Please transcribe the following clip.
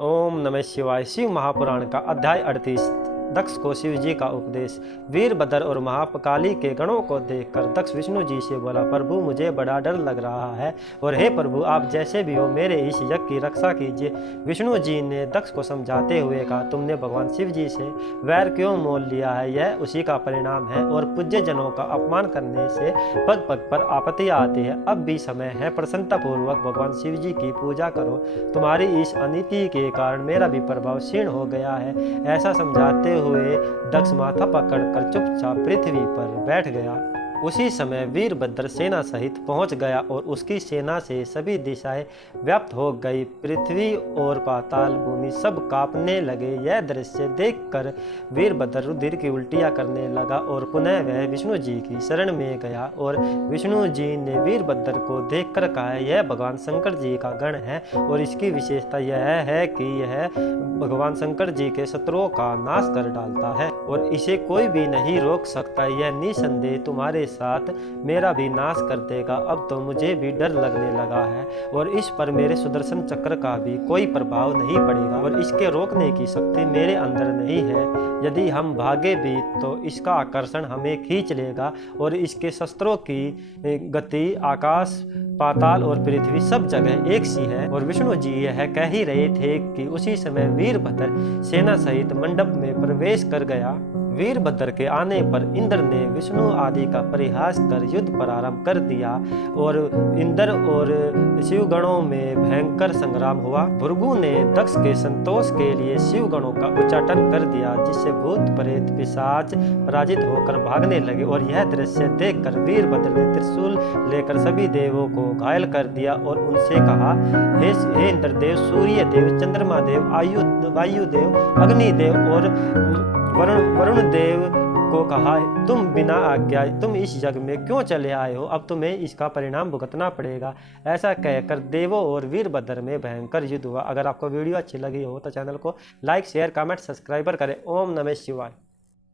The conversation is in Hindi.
ओम नमः शिवाय। शिव महापुराण का अध्याय 38। दक्ष को शिव जी का उपदेश। वीरभद्र और महाकाली के गणों को देखकर दक्ष विष्णु जी से बोला, प्रभु मुझे बड़ा डर लग रहा है और हे प्रभु आप जैसे भी हो मेरे इस यज्ञ की रक्षा कीजिए। विष्णु जी ने दक्ष को समझाते हुए कहा, तुमने भगवान शिव जी से वैर क्यों मोल लिया है, यह उसी का परिणाम है और पूज्य जनों का अपमान करने से पग पग पर आपत्ति आती है। अब भी समय है, प्रसन्नता पूर्वक भगवान शिव जी की पूजा करो। तुम्हारी इस अनीति के कारण मेरा भी प्रभाव क्षीण हो गया है। ऐसा समझाते हुए दक्ष माथा पकड़कर चुपचाप पृथ्वी पर बैठ गया। उसी समय वीरभद्र सेना सहित पहुंच गया और उसकी सेना से सभी दिशाएं व्याप्त हो गई। पृथ्वी और पाताल भूमि सब कांपने लगे। यह दृश्य देखकर वीरभद्र रुधिर की उल्टियां करने लगा और पुनः वह विष्णु जी की शरण में गया और विष्णु जी ने वीरभद्र को देखकर कहा, यह भगवान शंकर जी का गण है और इसकी विशेषता यह है कि यह भगवान शंकर जी के शत्रुओं का नाश कर डालता है और इसे कोई भी नहीं रोक सकता। यह निसंदेह तुम्हारे साथ मेरा भी नाश कर देगा। अब तो मुझे भी डर लगने लगा है और इस पर मेरे सुदर्शन चक्र का भी कोई प्रभाव नहीं पड़ेगा और इसके रोकने की शक्ति मेरे अंदर नहीं है। यदि हम भागे भी तो इसका आकर्षण हमें खींच लेगा और इसके शस्त्रों की गति आकाश पाताल और पृथ्वी सब जगह एक सी है। और विष्णु जी यह कह ही रहे थे कि उसी समय वीरभद्र सेना सहित मंडप में प्रवेश कर गया। वीरभद्र के आने पर इंद्र ने विष्णु आदि का परिहास कर युद्ध प्रारंभ कर दिया और इंद्र और शिवगणों में भयंकर संग्राम हुआ। भृगु ने दक्ष के संतोष के लिए शिवगणों का उच्चाटन कर दिया, जिससे भूत प्रेत पिशाच पराजित होकर भागने लगे। और यह दृश्य देखकर वीरभद्र ने त्रिशूल लेकर सभी देवों को घायल कर दिया और उनसे कहा, हे इंद्रदेव, सूर्य देव, चंद्रमा देव, वायुदेव, अग्निदेव और वरुण देव को कहा, तुम बिना आज्ञा तुम इस यज्ञ में क्यों चले आए हो, अब तुम्हें इसका परिणाम भुगतना पड़ेगा। ऐसा कहकर देवों और वीरभद्र में भयंकर युद्ध हुआ। अगर आपको वीडियो अच्छी लगी हो तो चैनल को लाइक शेयर कमेंट सब्सक्राइबर करें। ओम नमः शिवाय।